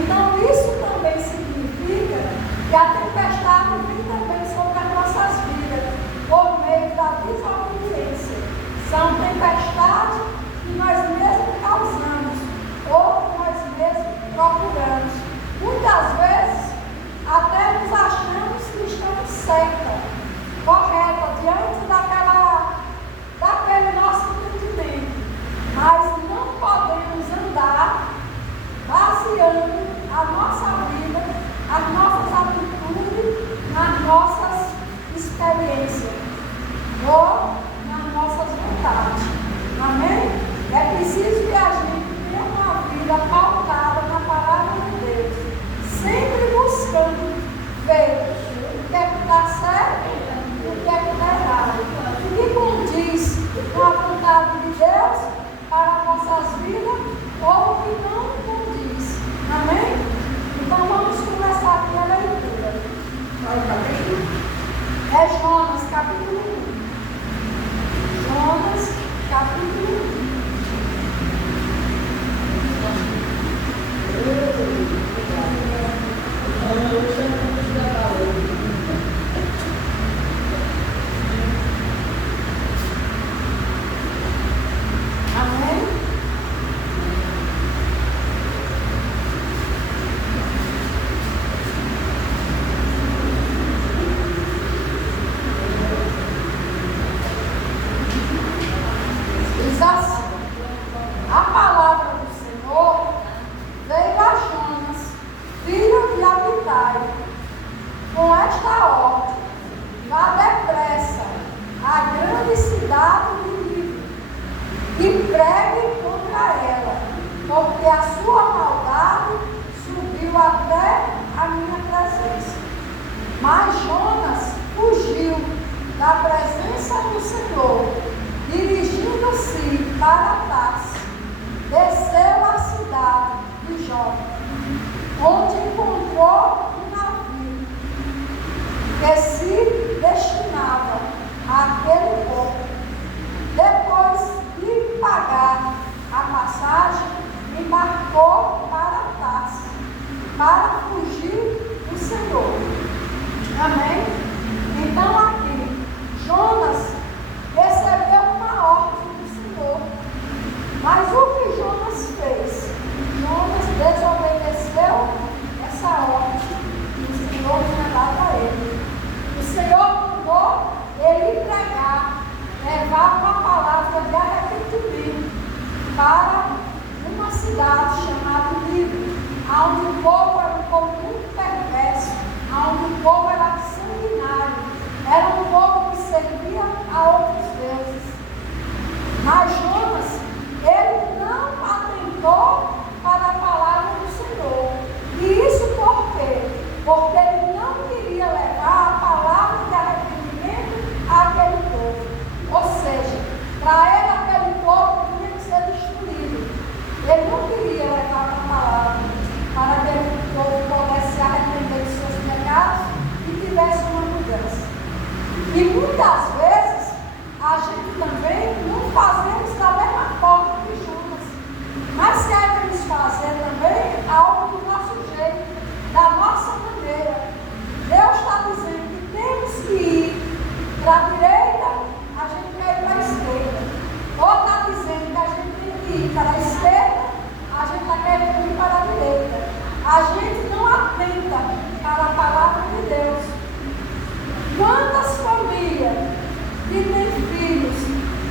Então, isso também significa que a tempestade vem também sobre as nossas vidas, por meio da desobediência. São tempestades que nós mesmos causamos, ou que nós mesmos procuramos. Muitas vezes, até nos achamos que estamos certa, correta, diante daquele nosso entendimento. Mas não podemos andar baseando a nossa vida, as nossas atitudes, nas nossas experiências ou nas nossas vontades. Amém? É preciso que a gente tenha uma vida pautada na palavra de Deus, sempre buscando ver o que é que está certo e o que é que está errado, o que condiz com a vontade de Deus para nossas vidas ou o que não condiz. Amém? Então vamos começar aqui a leitura. É Jonas, capítulo 1. Jonas, capítulo 1. Amém? Diz assim: a palavra do Senhor veio a Jonas, filho de Amitai, com esta ordem: vá depressa à grande cidade de Nínive e pregue contra ela, porque a sua maldade subiu até a minha presença. Mas Jonas fugiu da presença do Senhor, dirigindo-se para Tarsis, desceu à cidade de Jope, onde encontrou um navio que se destinava àquele povo. Depois de pagar a passagem, embarcou para Tarsis, para fugir do Senhor. Amém? Então aqui, Jonas recebeu uma ordem do Senhor. Mas o que Jonas fez? Jonas desobedeceu essa ordem que o Senhor tinha dado a ele. O Senhor mandou ele pregar, levar uma palavra de arrependimento para uma cidade chamada Nínive, onde o povo era um povo muito perverso, onde o povo era sanguinário, era um povo que servia a outros deuses. Mas Jonas, ele não atentou para a palavra do Senhor. E isso por quê? Porque ele não queria levar a palavra de arrependimento àquele povo. Ou seja, para ele aquele povo tinha que ser destruído. Ele não queria levar a palavra para que o povo pudesse se arrepender de seus pecados e tivesse uma mudança. E muitas vezes a gente também não fazemos da mesma forma que Jonas, mas queremos fazer também algo do nosso jeito, da nossa maneira. Deus está dizendo que temos que ir para a direita, a gente quer ir para a esquerda. Ou está dizendo que a gente tem que ir para a esquerda, a gente está querendo ir para a direita. A gente não atenta para a palavra de Deus. Quantas famílias que têm filhos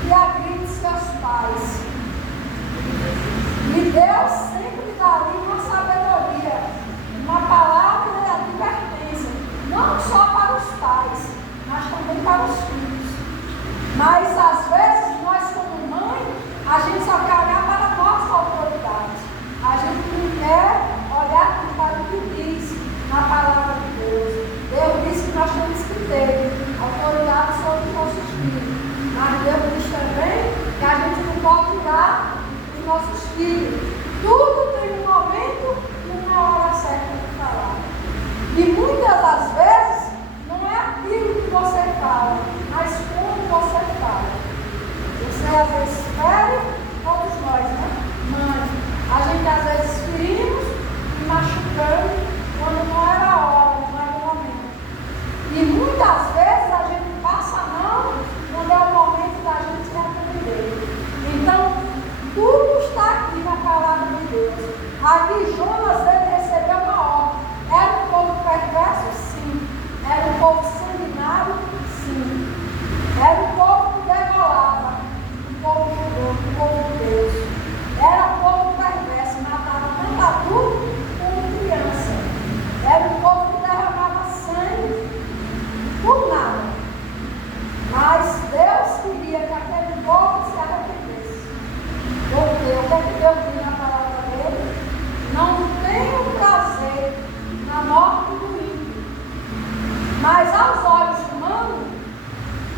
que agridem seus pais? E Deus sempre dá ali uma sabedoria, uma palavra de advertência, não só para os pais, mas também para os filhos. Mas às vezes nós como mãe, a gente só quer olhar para a nossa autoridade. A gente não quer olhar para o que diz na palavra de Deus. Deus diz que nós temos que ter autoridade sobre os nossos filhos. Mas Deus diz também que a gente não pode tirar os nossos filhos. Tudo tem um momento e uma hora certa de falar. E muitas das vezes não é aquilo que você fala, mas como você fala. Você às vezes fere, todos nós, né? Mãe, a gente às vezes ferimos e machucamos. Mas é que Deus diz na palavra dele: não tenho prazer na morte do ímpio. Mas aos olhos humanos,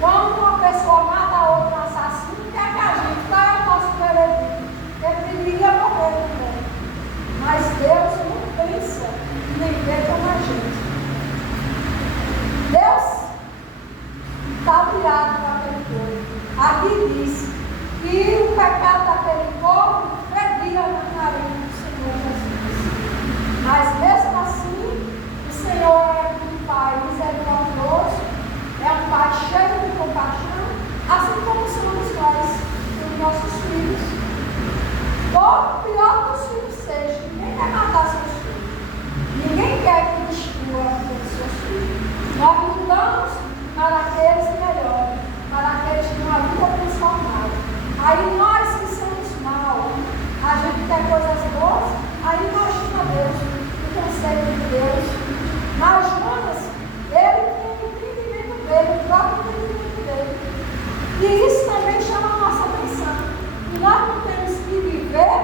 quando uma pessoa mata a outra, um assassino, o que é que a gente? Qual é o nosso veredito? Ele deveria morrer também. Mas Deus não pensa nem vê como a gente. Deus está virado para aquele povo. Aqui diz que o pecado daquele povo fedia na narina do Senhor Jesus. Mas mesmo assim, o Senhor é um Pai misericordioso, é um Pai cheio de compaixão, assim como somos nós, os nossos filhos. Por pior que os filhos sejam, ninguém quer matar seus filhos. Ninguém quer que destrua os seus filhos. Nós lutamos para aqueles melhores, para aqueles que não haviam transformado. Aí nós que somos maus, a gente quer coisas boas, aí imagina Deus, o conceito de Deus. Mas Jonas, ele tem o entendimento dele, o próprio entendimento dele. E isso também chama a nossa atenção. E nós não temos que viver,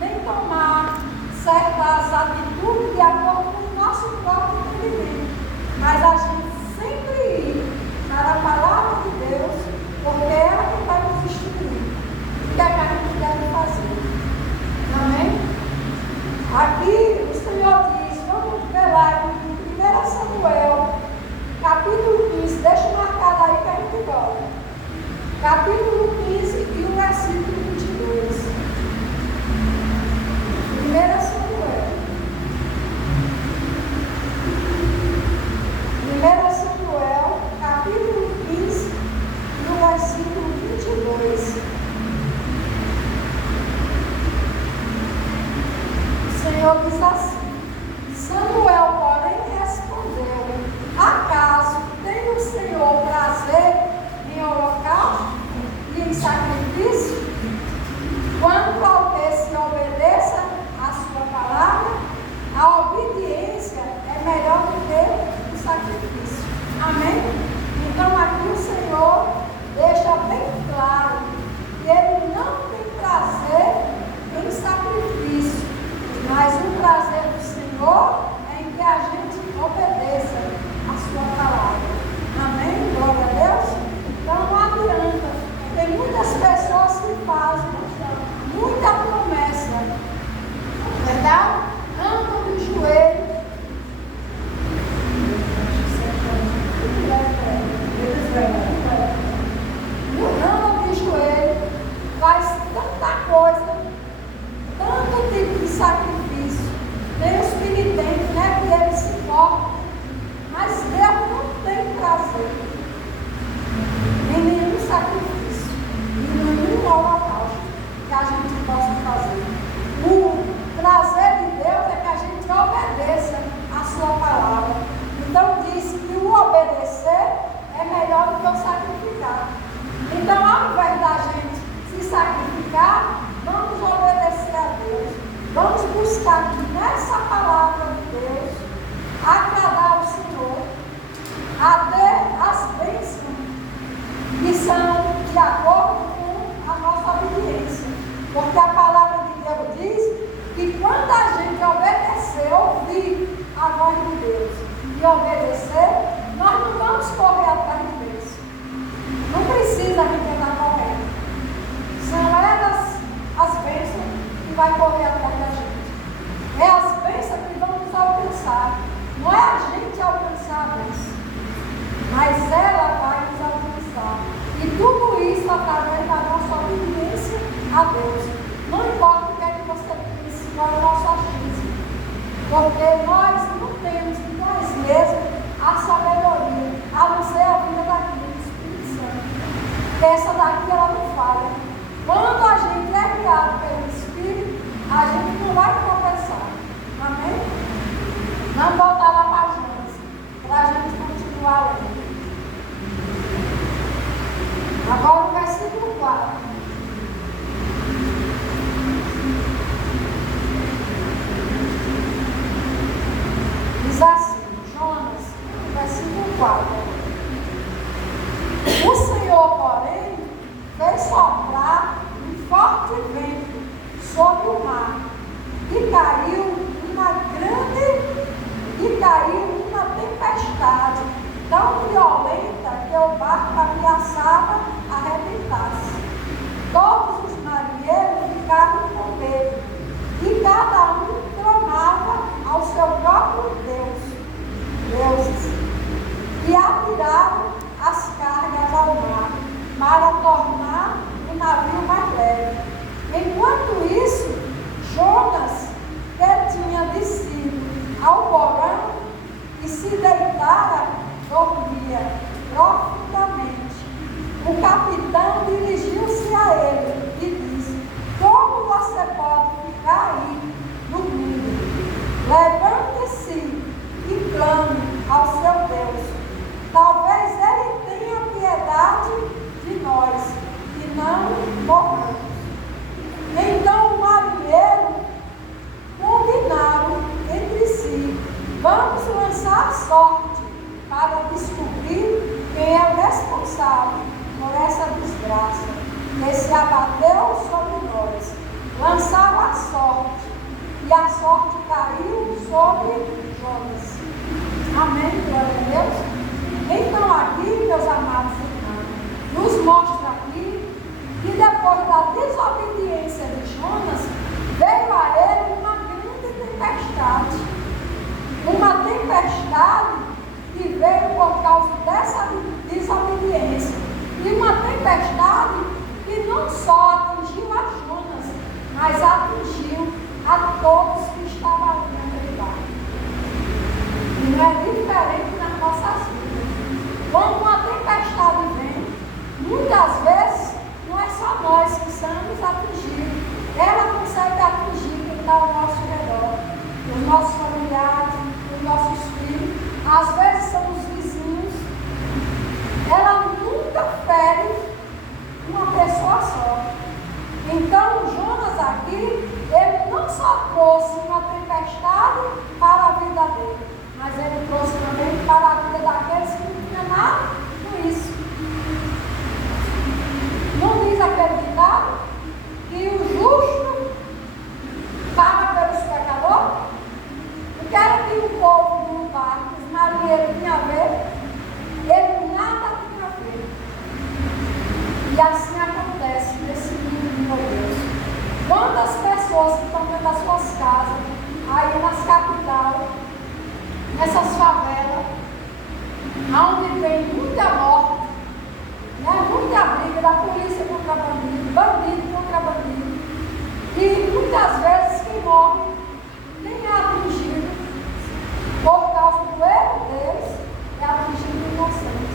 nem tomar certas atitudes de acordo com o nosso próprio entendimento. Mas a gente sempre ir para a palavra de Deus, porque é ela que vai nos instruir. O que é que a gente deve fazer? Amém? Aqui o Senhor diz, vamos ver lá em 1 Samuel, capítulo 15, deixa marcado aí que a gente volta. Capítulo 15 e o versículo 22. 1 Samuel. 1 Samuel, capítulo 15 e o versículo 22. O Senhor diz assim: Samuel, porém, respondeu: acaso tem o Senhor prazer em holocausto e em sacrifício? Quanto ao que se obedeça à sua palavra, a obediência é melhor do que o sacrifício. Amém? Então aqui o Senhor deixa bem claro que Ele não tem prazer em sacrifício, mas o prazer do Senhor é em que a gente obedeça a sua palavra. Amém? Glória a Deus? Então não adianta. Tem muitas pessoas que fazem muita promessa, verdade? Andam de joelho. Andam de joelho, faz tanta coisa, tanto tipo de sacrifício. Tem os penitentes, né? Que eles se importam, mas Deus não tem prazer em nenhum sacrifício, em nenhum holocausto que a gente possa fazer. O prazer de Deus é que a gente obedeça a sua palavra. Então diz que o obedecer é melhor do que o sacrificar. Então, ao invés da gente se sacrificar, vamos obedecer a Deus. Vamos buscar nessa palavra de Deus agradar o Senhor, a ter as bênçãos que são de acordo com a nossa obediência. Porque a palavra de Deus diz que quando a gente obedecer, ouvir a voz de Deus e obedecer, nós não vamos correr atrás de Deus. Não precisa a gente andar correndo. São elas as bênçãos que vai correr atrás da gente. É as bênçãos que vão nos alcançar. Não é a gente alcançar a bênção, mas ela vai nos alcançar. E tudo isso através da nossa obediência a Deus. Não importa o que é que você pense, qual é o nosso achismo. Porque nós não temos em nós mesmos a sabedoria, a não ser a vida daqui do Espírito Santo. Porque essa daqui ela não falha. Quando a gente é guiado pelo Espírito, a gente não vai tropeçar. Amém? Vamos voltar lá para Jonas, para a gente continuar lendo. Agora o versículo 4. Diz assim, Jonas, versículo 4. O Senhor, porém, fez soprar um forte vento sobre o mar. E caiu uma tempestade tão violenta que o barco ameaçava arrebentar-se. Todos os marinheiros ficaram com medo, e cada um clamava ao seu próprio deuses, e atiraram as cargas ao mar, para tornar o navio mais leve. Enquanto isso, Jonas, que tinha descido ao porão e se deitara, dormia profundamente. O capitão dirigiu-se a ele e disse: como você pode ficar aí, dormindo? Levante-se e clame ao seu Deus. Talvez ele tenha piedade de nós e não morramos. Então o marinheiro combinaram entre si: vamos lançar sorte para descobrir quem é o responsável por essa desgraça que se abateu sobre nós. Lançaram a sorte, e a sorte caiu sobre Jonas. Amém, glória a Deus. Então aqui, meus amados irmãos, nos mostra aqui que depois da desobediência de Jonas, veio a ele uma grande tempestade. Uma tempestade que veio por causa dessa desobediência. E uma tempestade que não só atingiu a Jonas, mas atingiu a todos que estavam ali naquele barco. E não é diferente nas nossas vidas. Quando uma tempestade vem, muitas vezes não é só nós que somos atingidos. Ela consegue atingir quem está ao nosso redor. Os nossos familiares, os nossos filhos, às vezes são os vizinhos. Ela nunca fere uma pessoa só. Então, Jonas aqui, ele não só trouxe uma tempestade para a vida dele, mas ele trouxe também para a vida daqueles que não tinham nada com isso. Não diz aquele ditado que o justo paga pelos pecadores? O que era que o povo no barco, os marinheiros tinham a ver? Ele nada tinha a ver. E assim acontece nesse mundo, meu Deus. Quantas pessoas que estão dentro das suas casas, aí nas capitais, nessas favelas, onde tem muita morte, né? Muita briga da polícia contra bandido, bandido contra bandido. E muitas vezes quem morre nem é atingido por causa do erro deles, é atingido o inocente.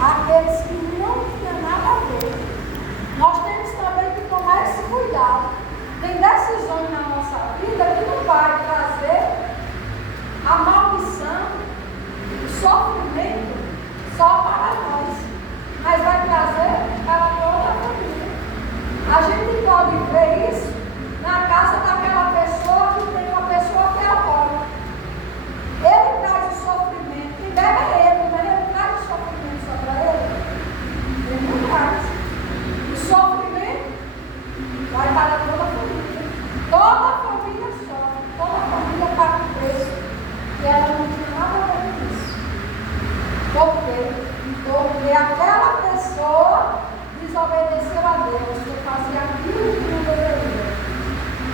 Aqueles que não tinham nada a ver. Nós temos também que tomar esse cuidado. Tem decisões na nossa vida que não vai trazer a maldição, o sofrimento só para nós, mas vai trazer para toda a família. A gente pode ver isso na casa daquela pessoa que tem uma pessoa que é alcoólica. Ele traz o sofrimento, e bebe é ele, mas ele traz o sofrimento só para ele. Ele não traz. O sofrimento vai para toda a família. Toda a família sofre, toda a família paga o preço. E ela não tinha nada a ver com isso. Por quê? Porque aquela pessoa desobedeceu a Deus, que fazia aquilo que não deveria.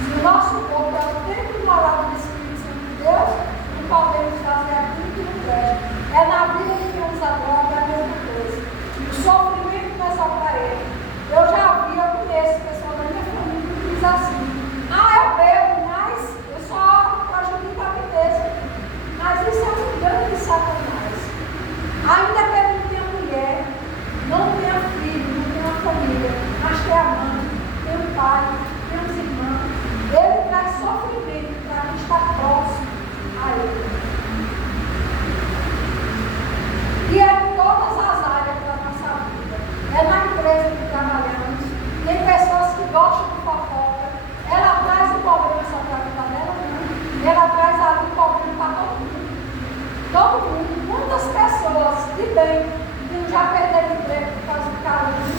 Se o nosso corpo é o templo moral do Espírito Santo de Deus, não podemos fazer aquilo que não presta. É na vida que temos agora, é a mesma coisa. O sofrimento não é só para ele. Eu conheço pessoas da minha família que diz assim: eu bebo, mas eu só prejudico a mim mesmo. Mas isso é um engano de Satanás. Ainda que ele não tenha mulher, não tenha filho, não tenha família, mas tem a mãe, tem o pai, tem os irmãos, ele traz sofrimento para quem está próximo a ele. E é em todas as áreas da nossa vida. É na empresa que trabalhamos. Tem pessoas que gostam de fofoca. Ela traz o problema só para a vida dela, não. Ela traz ali o problema para todo mundo. Todo mundo. Muitas pessoas de bem que já perderam emprego por causa de calúnia,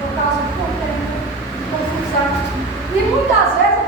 por causa de contenda, de confusão. E muitas vezes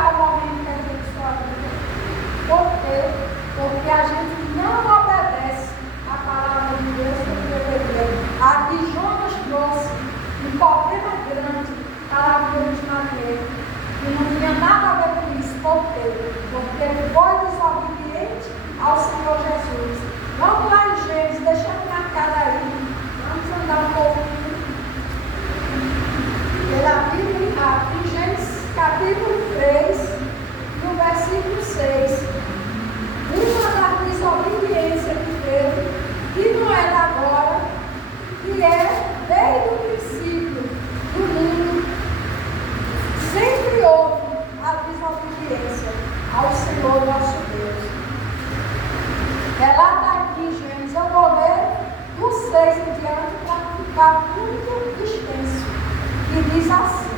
estava morrendo perdendo sua vida. Por quê? Porque a gente não obedece a palavra de Deus como deveria. Aqui Jonas trouxe um problema grande para a vida de Maria. E não tinha nada a ver com isso. Por quê? Porque ele foi desobediente ao Senhor Jesus. Vamos lá em Gênesis, deixando marcado aí. Vamos andar um pouquinho. Pela Bíblia, em Gênesis capítulo 3, no versículo 6. Uma da desobediência que teve, que não é da agora, que é desde o princípio do mundo, sempre houve a desobediência ao Senhor nosso Deus. Relata aqui em Gênesis, eu vou ler do 6 em diante para ficar muito extenso, que diz assim: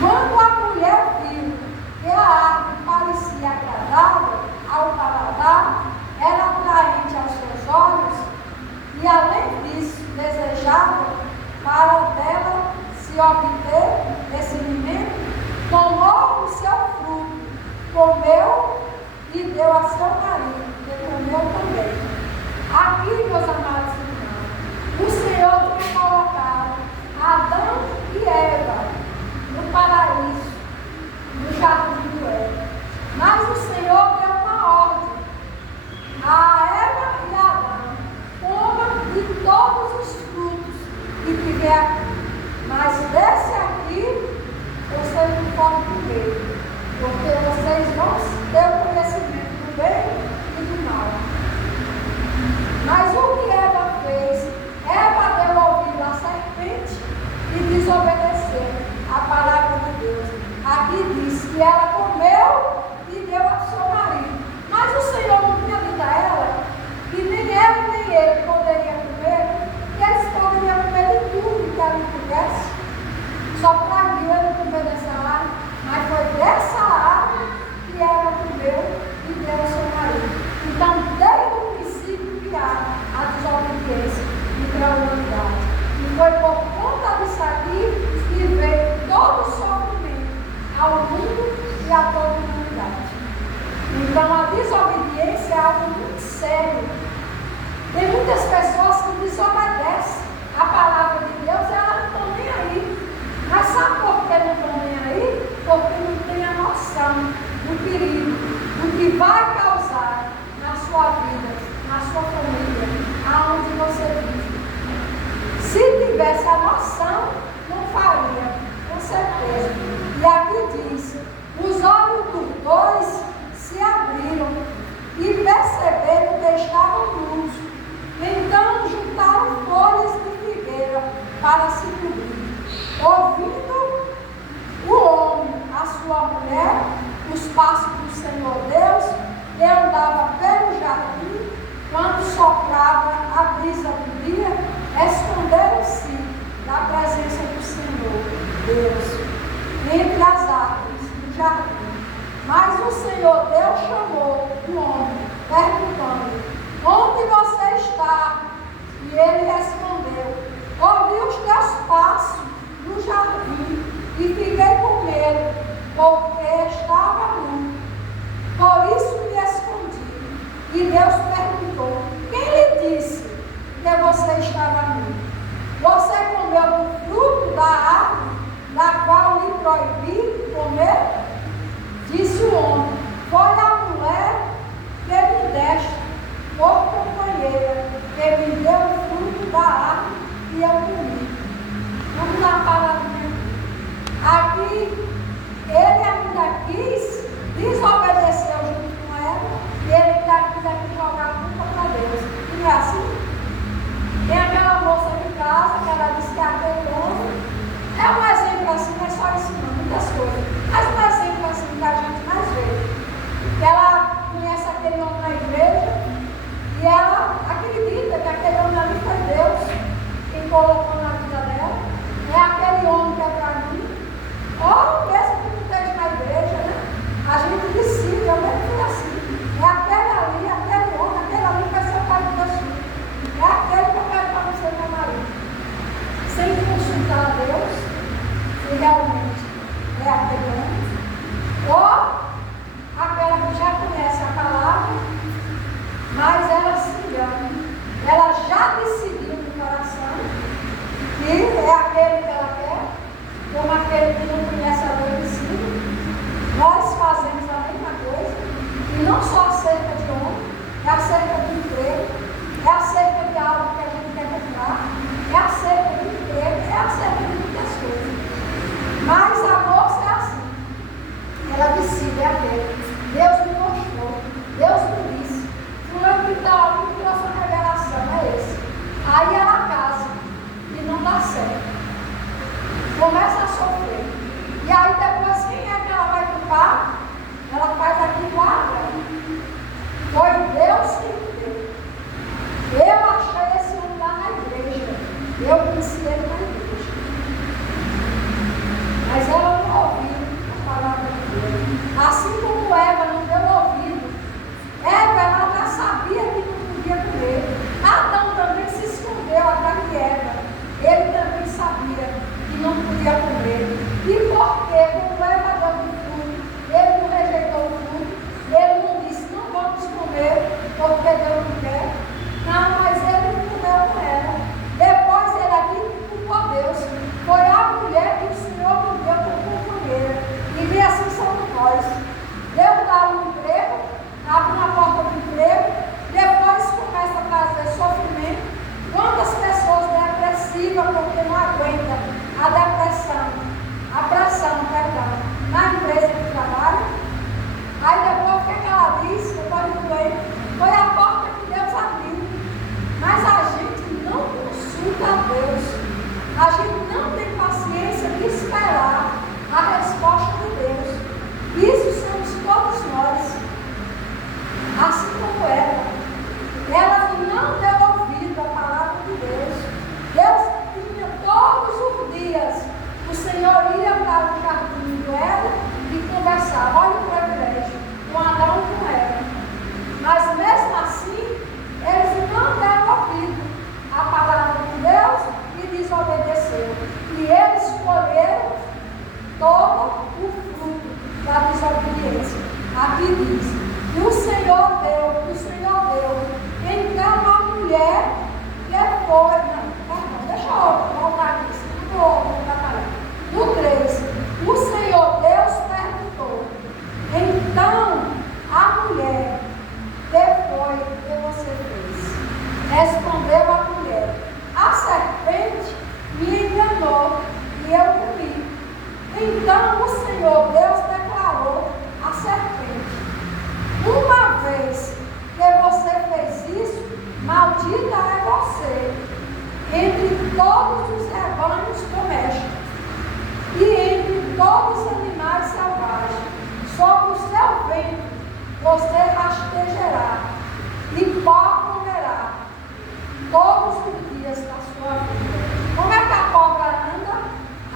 quando a mulher viu que a árvore parecia agradável ao paladar, era atraente aos seus olhos, e além disso desejável para dela se obter esse alimento, tomou o seu fruto, comeu e deu a seu marido, que comeu também. Aqui, meus amados irmãos, o Senhor tinha colocado Adão e Eva no paraíso, no jardim do Éden. Mas o Senhor deu uma ordem a Eva e a Adão: coma de todos os frutos que tiver aqui, mas desse aqui vocês não podem comer, porque vocês vão ter o conhecimento do bem e do mal. Mas o que Eva fez? Eva deu ouvido à serpente e desobedeceu a palavra de Deus. Aqui diz que ela comeu e deu ao seu marido. Mas o Senhor não tinha dito a ela que nem ela nem ele poderiam comer, que eles poderiam comer de tudo que ela tivesse. Só proibiu ele comer dessa árvore, mas foi dessa árvore que ela comeu e deu ao seu marido. Então, desde o princípio que há a desobediência entre a humanidade. E foi por conta disso aqui que veio todo o sofrimento ao mundo e a toda a humanidade. Então, a desobediência é algo muito sério. Tem muitas pessoas que desobedecem a palavra de Deus e elas não estão nem aí. Mas sabe por que não estão nem aí? Porque não tem a noção do perigo, do que vai causar na sua vida, na sua família, aonde você vive. Se tivesse a noção, não faria, com certeza. E aqui diz: os olhos dos dois se abriram e perceberam que estavam nus. Então juntaram folhas de figueira para se cobrir. Ouvindo o homem, a sua mulher, os passos do Senhor Deus, que andava pelo jardim, quando soprava a brisa do dia, esconderam-se da presença do Senhor Deus entre as árvores do jardim. Mas o Senhor Deus chamou o homem, perguntando: onde você está? E ele respondeu: ouvi os teus passos no jardim e fiquei com medo, porque estava nu. Por isso me escondi. E Deus perguntou: quem lhe disse que você estava nu? Você comeu do fruto da árvore, da qual lhe proibi comer? Disse o homem: foi a mulher que me deste por companheira, que me deu o fruto da árvore e eu comi. Vamos lá, palavrinha. Aqui fazer aquilo. Deus me mostrou, Deus me disse. Fulano que está ali, que nossa revelação é esse. Aí ela casa e não dá certo. Começa a sofrer. E aí depois quem é que ela vai culpar? Ela faz aqui guarda. Foi Deus que me deu. Eu achei esse homem lá na igreja. Eu conheci ele na igreja. Mas ela não ouviu a palavra de Deus. Assim como Eva não deu ouvido. Eva, ela já sabia que não podia comer. Adão também se escondeu atrás de Eva. Ele também sabia que não podia comer. E por quê? Quando Eva deu o fruto, ele não rejeitou o fruto. Ele não disse, não vamos comer, porque Deus não quer. Não, mas ele não comeu com ela. Depois ele aqui culpou Deus. Foi a mulher que o Senhor não deu como companheira. E assim somos nós. Deus dá um emprego, abre uma porta do emprego, depois começa a trazer sofrimento. Quantas pessoas depressivas porque não aguentam a pressão, na empresa que trabalha. Aí depois o que ela disse, depois de doente, foi a porta que Deus abriu. Mas a gente não consulta a Deus. A gente não tem paciência de esperar a resposta de Deus. Isso somos todos nós. Assim como ela. Ela não deu ouvido à palavra de Deus. Deus tinha todos os dias. O Senhor ia para o jardim do Éden e conversava. Olha o privilégio. Com Adão e com Eva. Mas mesmo assim, eles não deram ouvido à palavra de Deus e desobedeceram. E eles escolheram todo o fruto da desobediência. Aqui diz, que o Senhor deu. Então a mulher levou, deixa eu voltar aqui, no 3, o Senhor Deus perguntou, então a mulher, depois que você fez, respondeu a mulher, a serpente me enganou e eu comi. Então o Senhor Deus declarou à serpente, uma vez que você fez isso, maldita é você entre todos os rebanhos domésticos e entre todos os animais selvagens. Sobre o seu ventre você rastejará e pó comerá todos os dias da sua vida. Como é que a cobra anda?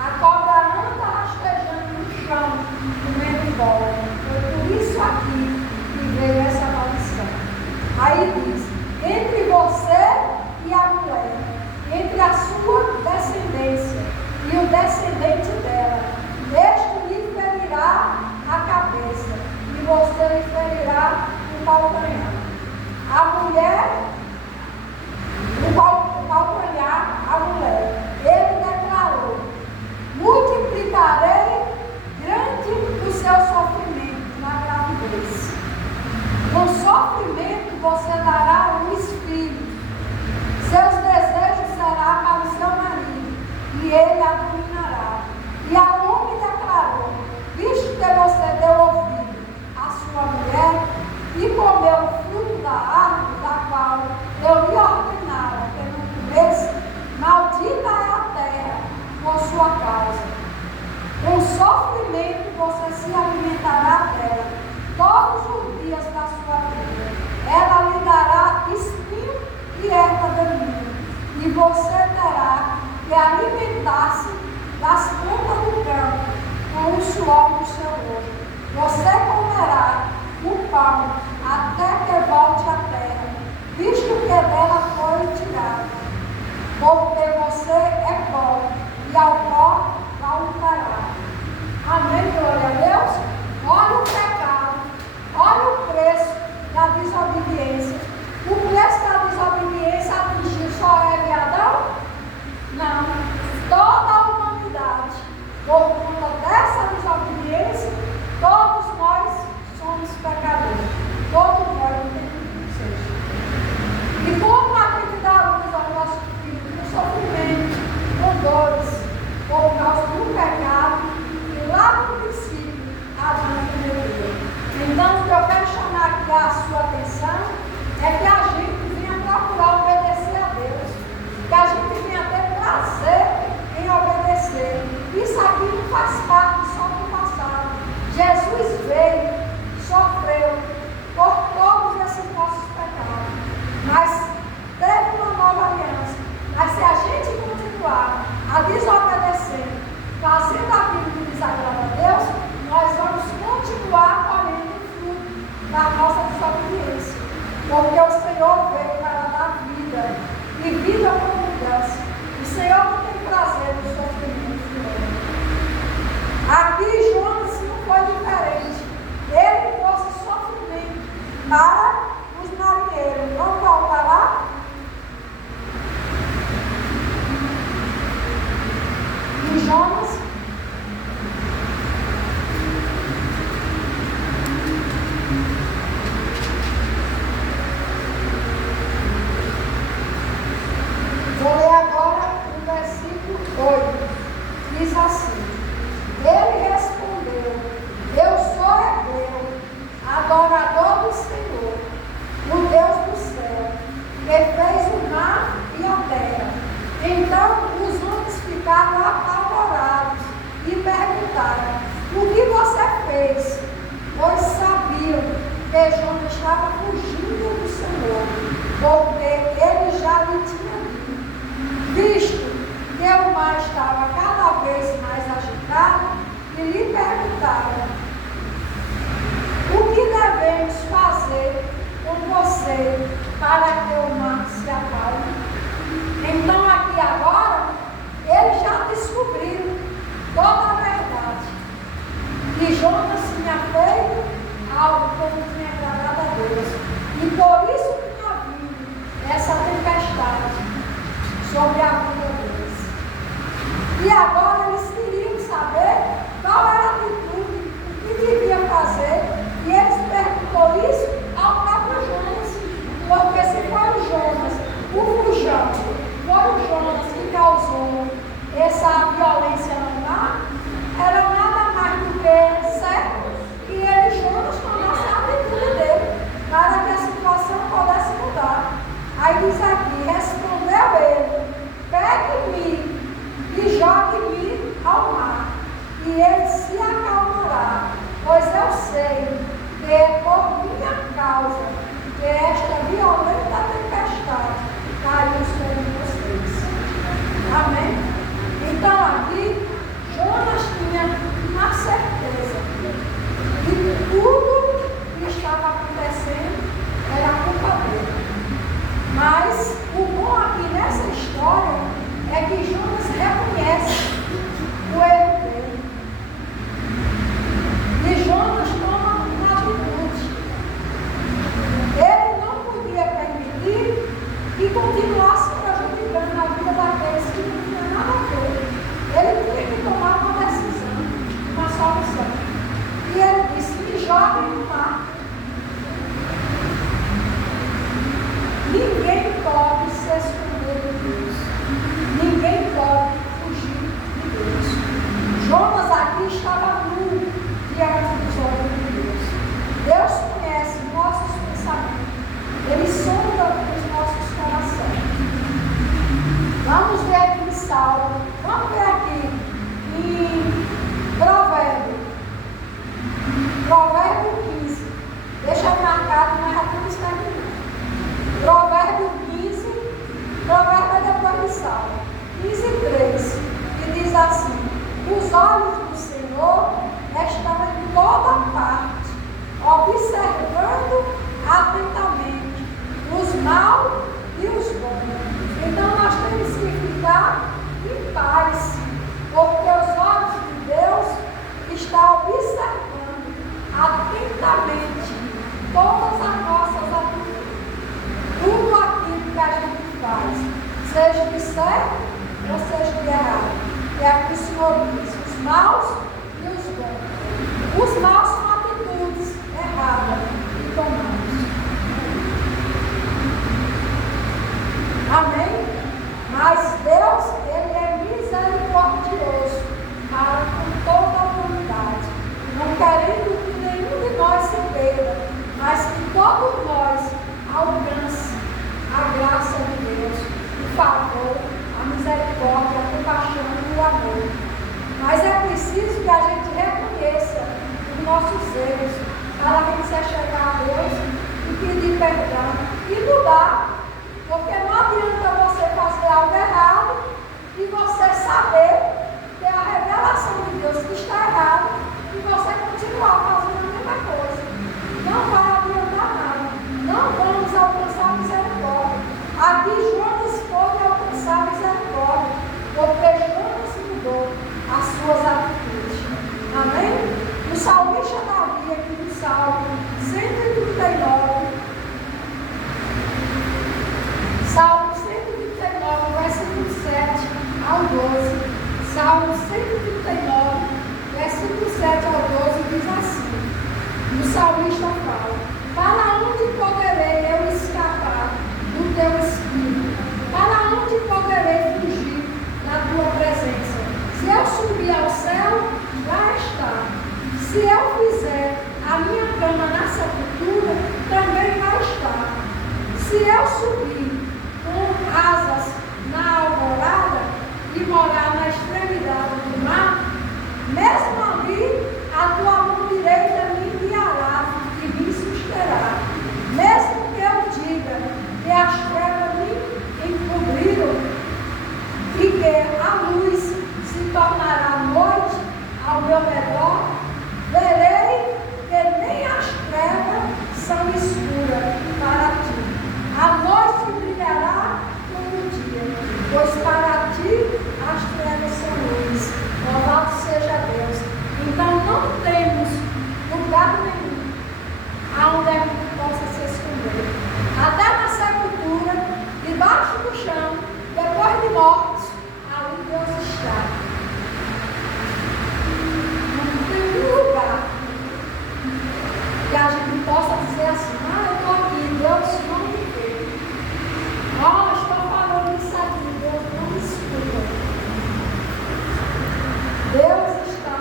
A cobra anda rastejando no chão, comendo bola. Foi por isso aqui que veio essa maldição. Aí diz, entre você e a mulher, entre a sua descendência e o descendente dela, este lhe ferirá a cabeça e você lhe ferirá o calcanhar. A mulher, o calcanhar, a mulher, ele declarou, multiplicarei grande o seu sofrimento na gravidez. Com sofrimento você dará luz filhos. Seus desejos serão para o seu marido, e ele a dominará. E a homem declarou, visto que você deu ouvido à sua mulher, e comeu o fruto da árvore, da qual eu lhe ordenara que não comesse, maldita é a terra por sua causa. Com sofrimento você se alimentará dela todos os dias da sua vida. Ela lhe dará espinho e erva daninha, e você terá que alimentar-se das plantas do campo com o suor do seu rosto. Você comerá o pão até que volte à terra, visto que dela foi tirado. Porque você é pó, e ao pó voltará. Amém, glória a Deus? Olha o pecado, olha o preço da desobediência. O preço da desobediência atingiu só Eva e Adão? Não, toda a humanidade. Por conta dessa desobediência, todos nós somos pecadores. Todos nós não temos seja. E como a gente dá luz ao nosso filho com sofrimento, com dores, por causa do pecado, e lá no princípio fazer para que o mar se acalme? Então, aqui agora, eles já descobriram toda a verdade. Que Jonas tinha feito algo que não tinha agradado a Deus. E por isso tinha vindo essa tempestade sobre a vida deles. E agora eles queriam saber qual era a atitude, o que devia fazer. E eles perguntou isso ao próprio Jonas. Porque se foi o Jonas, o fujão, foi o Jonas que causou essa violência no mar, era nada mais do que certo que ele, Jonas, tomasse a atitude dele para que a situação pudesse mudar. Aí diz aqui, respondeu ele, pegue-me e jogue-me ao mar, e ele se acalmará, pois eu sei que é por minha causa que esta violenta tempestade caiu sobre vocês. Amém? Então aqui, Jonas tinha uma certeza que tudo que estava acontecendo era culpa dele. Mas o bom aqui nessa história é que Jonas reconhece o erro dele. E Jonas toma uma atitude. Ele não podia permitir que continuasse prejudicando a vida daqueles que não tinham nada a ver. Ele tinha que tomar uma decisão, uma solução. E ele disse, me jogue no mar. Ninguém pode se esconder de Deus. Ninguém pode fugir de Deus. Jonas aqui estava nu diante dos olhos de Deus. Deus conhece nossos pensamentos. Ele sonda os nossos corações. Vamos ver aqui em Salmo. Vamos ver aqui em Provérbio. Provérbio 15. Deixa marcado, mas já tudo está aqui. Provérbio 15. Provérbio é depois de Salmo. 15:3. E diz assim: os olhos do Senhor estão em toda parte, observando atentamente os maus e os bons. Então nós temos que ficar em paz, porque os olhos de Deus estão observando atentamente todas as nossas atitudes, tudo aquilo que a gente faz, seja de certo ou seja de errado. É aqui o Senhor diz, os maus e os bons. Os maus são atitudes erradas que tomamos. Amém? Mas Deus, Ele é misericordioso para com toda a humanidade, não querendo que nenhum de nós se perda, mas que todos nós alcance a graça de Deus, o favor, a misericórdia, a compaixão e o amor. Mas é preciso que a gente reconheça os nossos erros para a gente se chegar a Deus e pedir perdão e mudar. Porque não adianta você fazer algo errado e você saber que é a revelação de Deus que está errado e você continuar fazendo a mesma coisa. Não vai adiantar nada. Não vamos alcançar misericórdia. Aqui Jonas pôde alcançar misericórdia, porque Jonas mudou as suas atitudes. Amém? O salmista Davi, aqui no Salmo 139, Salmo 139, versículo 7 ao 12. Salmo 139, versículo 7 ao 12, diz assim. O salmista fala: para onde poderei eu escapar do teu espírito? Para onde poderei fugir da tua presença? Se eu subir ao céu, lá está. Se eu fizer a minha cama na sepultura, também lá está. Se eu subir com asas na alvorada e morar na extremidade do mar, mesmo ali a tua mão direita me guiará e me susterá. Mesmo que eu diga que as trevas me encobriram e que a luz se tornará noite ao meu redor, verei que nem as trevas são escuras para ti. mortos, ali Deus está. Não tem nenhum lugar que a gente possa dizer assim, eu estou aqui, Deus não me vê. Estou falando isso aqui, Deus não me escuta. Deus está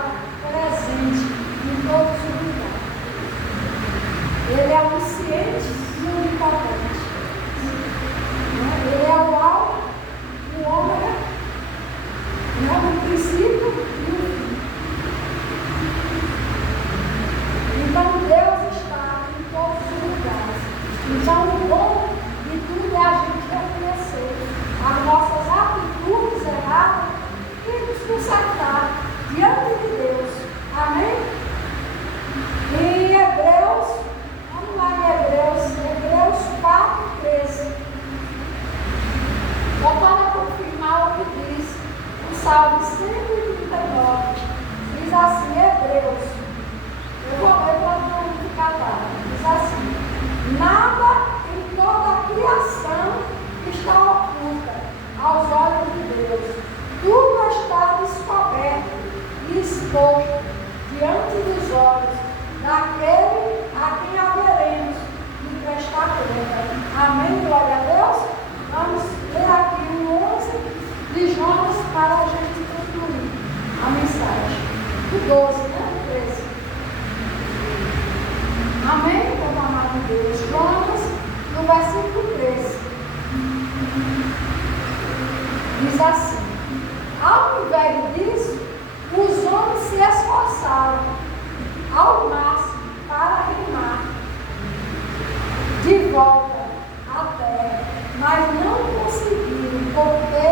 presente em todos os lugares. Ele é onisciente e onipotente. Ele é o alfa, o ômega, o princípio e o fim. Então Deus está em todos os lugares. Então o bom de tudo é a gente reconhecer as nossas atitudes erradas e nos consertar diante de Deus. Amém? Em Hebreus, vamos lá em Hebreus 4:13. Voltando a confirmar o que diz o Salmo 139, diz assim, Hebreus, eu vou não ficar lá, diz assim, nada em toda a criação está oculta aos olhos de Deus, tudo está descoberto e exposto diante dos olhos daquele a quem haveremos de prestar conta. Amém, glória a Deus? Vamos ler aqui o 11 de Jonas para a gente concluir a mensagem. O 12, né? 13. Amém, povo amado de Deus. Jonas, no versículo 13. Diz assim, ao invés disso, os homens se esforçaram ao máximo para remar de volta à terra, mas não conseguiram, porque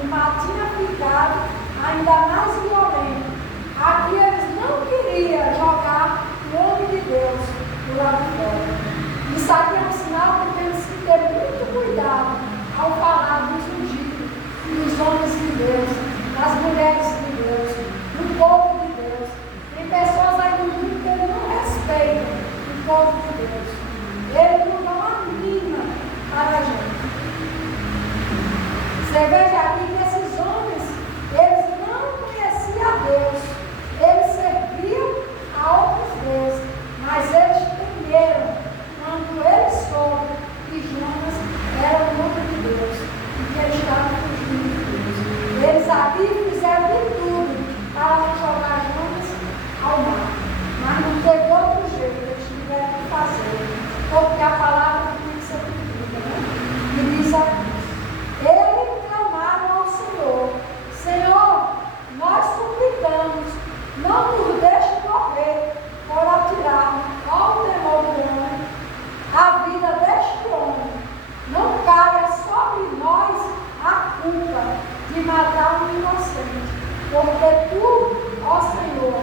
o mar tinha ficado ainda mais violento. Aqui eles não queriam jogar o homem de Deus do lado de fora. Isso aqui é um sinal que temos que ter muito cuidado ao falar dos ungidos, dos homens de Deus, das mulheres de Deus, do povo de Deus. Tem pessoas aí no mundo que não respeitam o povo de Deus. Eles não dão a mínima para a gente. Você veja aqui que esses homens, eles não conheciam a Deus. Eles serviam a outros deuses, mas eles temeram quando eles souberam que Jonas era o nome de Deus e que ele estava fugindo de Deus. Eles aqui fizeram de tudo para jogar Jonas ao mar, mas não teve outro jeito, eles tiveram que fazer, porque a palavra tem que ser cumprida, né? E diz aqui, eles clamaram ao Senhor, Senhor, nós suplicamos, não nos deixe morrer por atirar ao temor do homem a vida deste homem. Não caia sobre nós a culpa de matar um inocente, porque tu, ó Senhor,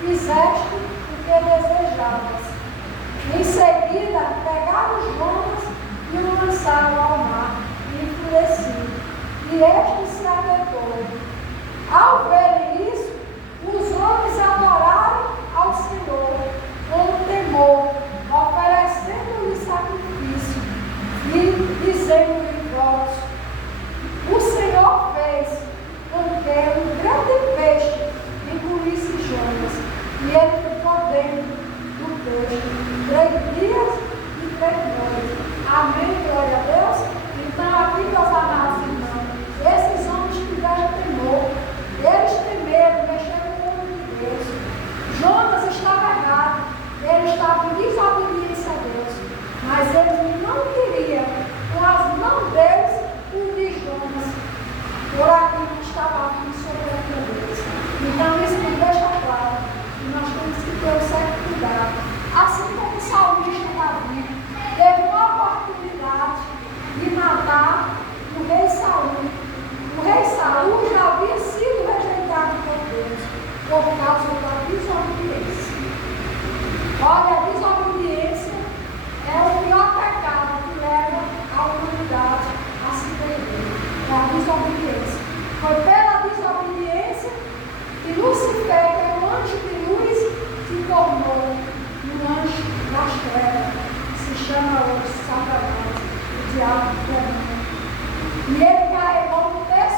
fizeste o que desejavas. Em seguida, pegaram Jonas e o lançaram ao mar, enfurecido, e este se aquietou. Ao verem isso, os homens adoraram ao Senhor com temor, oferecendo-lhe sacrifício e dizendo-lhe votos. O Senhor fez com que um grande peixe engolisse Jonas, e ele ficou dentro do peixe 3 dias e 3 noites. Amém, glória a Deus? Então, aqui, meus amados irmãos, esses homens tiveram temor, eles temeram, mexeram com o nome de Deus. Jonas estava errado, ele estava em desobediência a Deus, mas eles não queriam, com as mãos deles, punir Jonas por aquilo que estava vindo sobre a vida deles. Então, isso nos deixa claro que nós temos que ter um certo cuidado. Assim como o salmista Davi teve uma oportunidade de matar o rei Saul. O rei Saul já havia sido rejeitado por Deus por causa da desobediência. Olha, a desobediência é o pior pecado que leva a humanidade a se perder. É a desobediência. Foi pela desobediência que Lucifer, que é um anjo de luz, se tornou um anjo das trevas. Se chama hoje Satanás, o diabo do demônio. E ele carregou um terço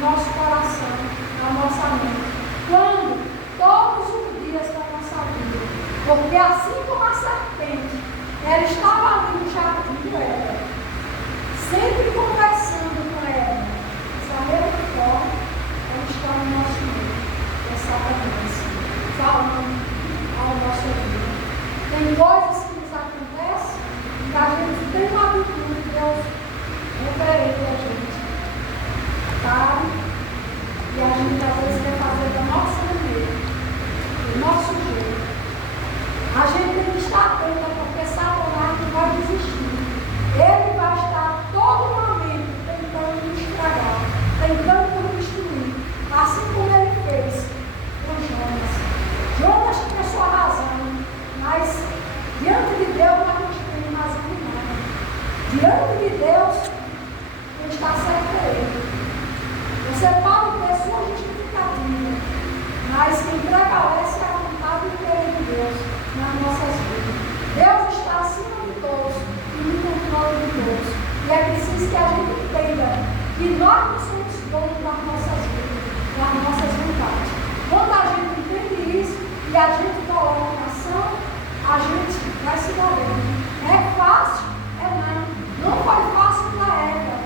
nosso coração, na nossa mente. Quando? Todos os dias da nossa vida. Porque assim como a serpente, ela estava ali no jardim do Éden, sempre conversando com ela, dessa mesma forma, ela está no nosso meio, essa aparência, falando ao nosso ouvido. Tem coisas que nos acontecem que a gente tem uma atitude, Deus referente a gente, sabe? E a gente às vezes quer fazer da nossa maneira, do nosso jeito. A gente tem que estar atento, porque Satanás não vai desistir. Ele vai estar todo momento tentando nos estragar, tentando nos destruir, assim como ele fez com Jonas. Jonas tinha sua razão, mas diante de Deus nós não temos razão de nada. Diante de Deus, quem está certo é ele. Você pode ter sua justificativa, mas quem prevalece é a vontade e o querer de Deus nas nossas vidas. Deus está acima de todos e no controle de todos. E é preciso que a gente entenda que nós não somos donos das nossas vidas, das nossas vontades. Quando a gente entende isso e a gente coloca em ação, a gente vai se movendo. É fácil? É não. Não foi fácil para Eva.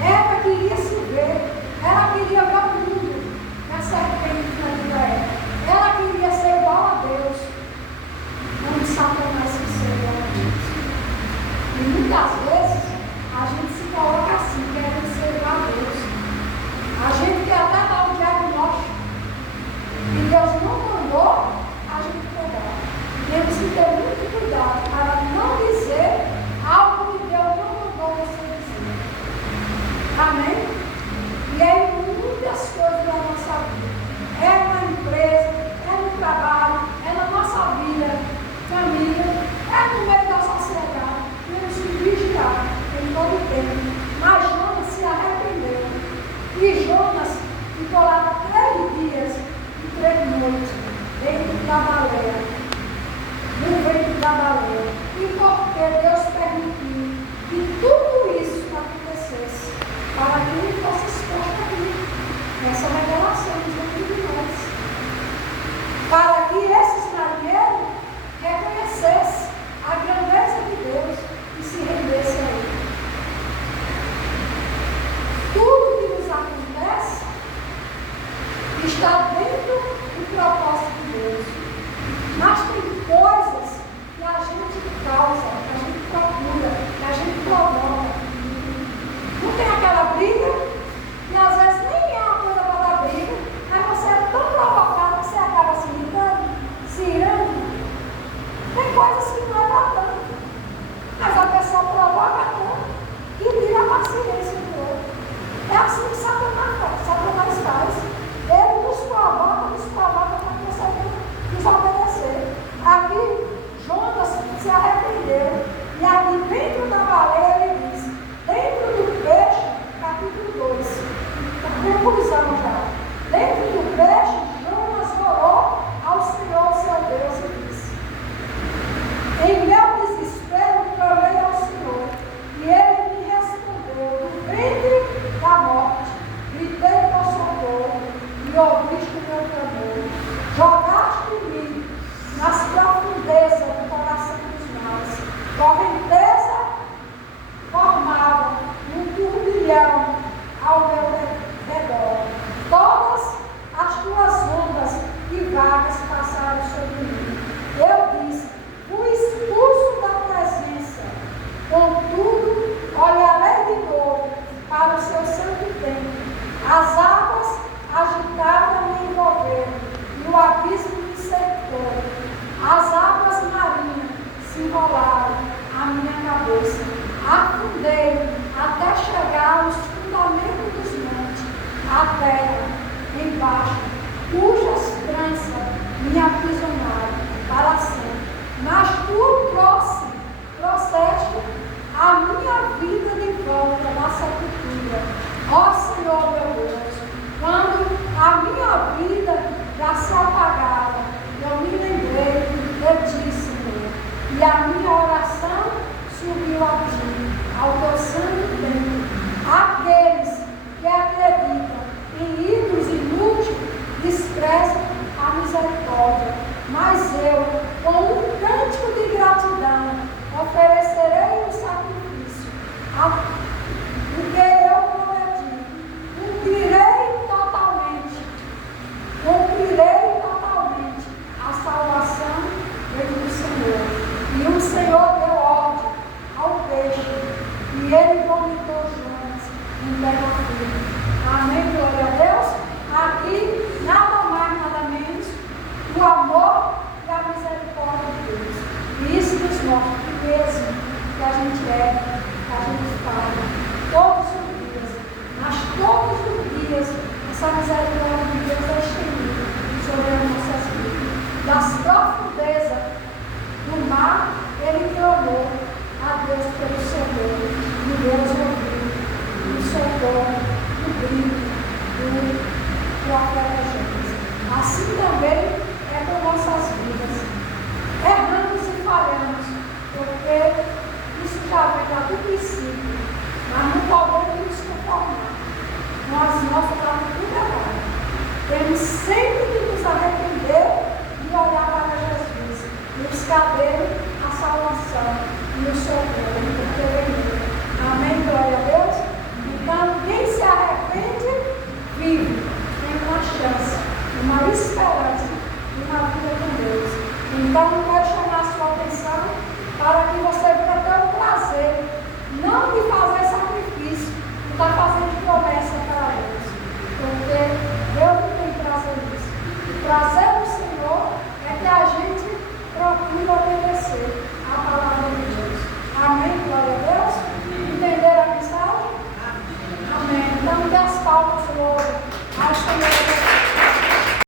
Eva queria se ver. Ela queria ver o mundo que a serpente tinha ela. Ela queria ser igual a Deus. Não Satanás que ser igual a Deus. E muitas vezes a gente se coloca assim, querendo ser igual a Deus. A gente quer até dar o diagnóstico. E Deus não mandou a gente pegar. Temos que ter muito cuidado para não dizer algo que Deus não mandou você dizer. Amém? E é em muitas coisas da nossa vida. É na empresa, é no trabalho, é na nossa vida, família, é no meio da sociedade. Temos que vigiar em todo o tempo. Mas Jonas se arrependeu. E Jonas ficou lá 3 dias e 3 noites dentro da baleia. No ventre da baleia. E porque Deus permitiu que tudo isso acontecesse para que ele fosse exposto aqui. Essa revelação diante de nós. Para que esses marinheiros reconhecessem a grandeza de Deus e se rendessem a Ele. Tudo que nos acontece está dentro do propósito de Deus. Mas tem coisas que a gente causa, que a gente procura, que a gente provoca. Não tem aquela briga, e às vezes nem é uma coisa para dar briga, mas você é tão provocado que você acaba se irritando, se irando. Tem coisas que não é para tanto, mas a pessoa provoca tanto e tira a paciência do outro. É assim que Satanás faz. Ele nos provoca para que você venha desobedecer. Aqui, Jonas se arrependeu, e aqui dentro da baleia ele diz, dentro do peixe, capítulo 2, conclusão já. Dentro do peixe, Jonas orou ao Senhor, seu Deus, e disse: em meu desespero, clamei ao Senhor, e ele me respondeu do ventre da morte. Gritei por socorro, e ouviste o meu clamor. Jogaste em mim, nas profundezas do coração dos mares. Correnteza formava um turbilhão ao meu redor. Todas as tuas ondas e vagas passaram sobre mim. Eu disse, fui expulso da presença. Contudo, olharei de novo para o seu santo templo. As águas agitadas me envolveram e o abismo me cercou. As águas marinhas se enrolaram a minha cabeça. Afundei até chegar aos fundamentos dos montes, a terra embaixo, cujas tranças me aprisionaram para sempre. Mas tu trouxeste a minha vida de volta da sepultura. Ó Senhor meu Deus, quando a minha vida já se apagava, eu me lembrei de ti, Senhor, e a minha oração subiu a ti, ao teu santo templo. Aqueles que acreditam Senhor deu ordem ao peixe e ele vomitou Jonas em terra firme. Amém, glória a Deus. Aqui, nada mais, nada menos, o amor e a misericórdia de Deus. E isso nos mostra que mesmo que a gente é, que a gente fala, todos os dias, mas todos os dias, essa misericórdia de Deus é estendida sobre as nossas vidas. Das profundezas do mar, ele clamou a Deus pelo socorro, e Deus ouviu o socorro, o grito do profeta Jonas. Assim também é com nossas vidas. Erramos e falhamos, porque isso já vem lá do princípio, mas não podemos nos conformar com as nossas atitudes erradas. Temos sempre que nos arrepender e olhar para Jesus e buscar dele a salvação e o socorro, porque ele é. Amém, glória a Deus. Então, quem se arrepende, vive, tem uma chance, uma esperança, uma vida com Deus. Então,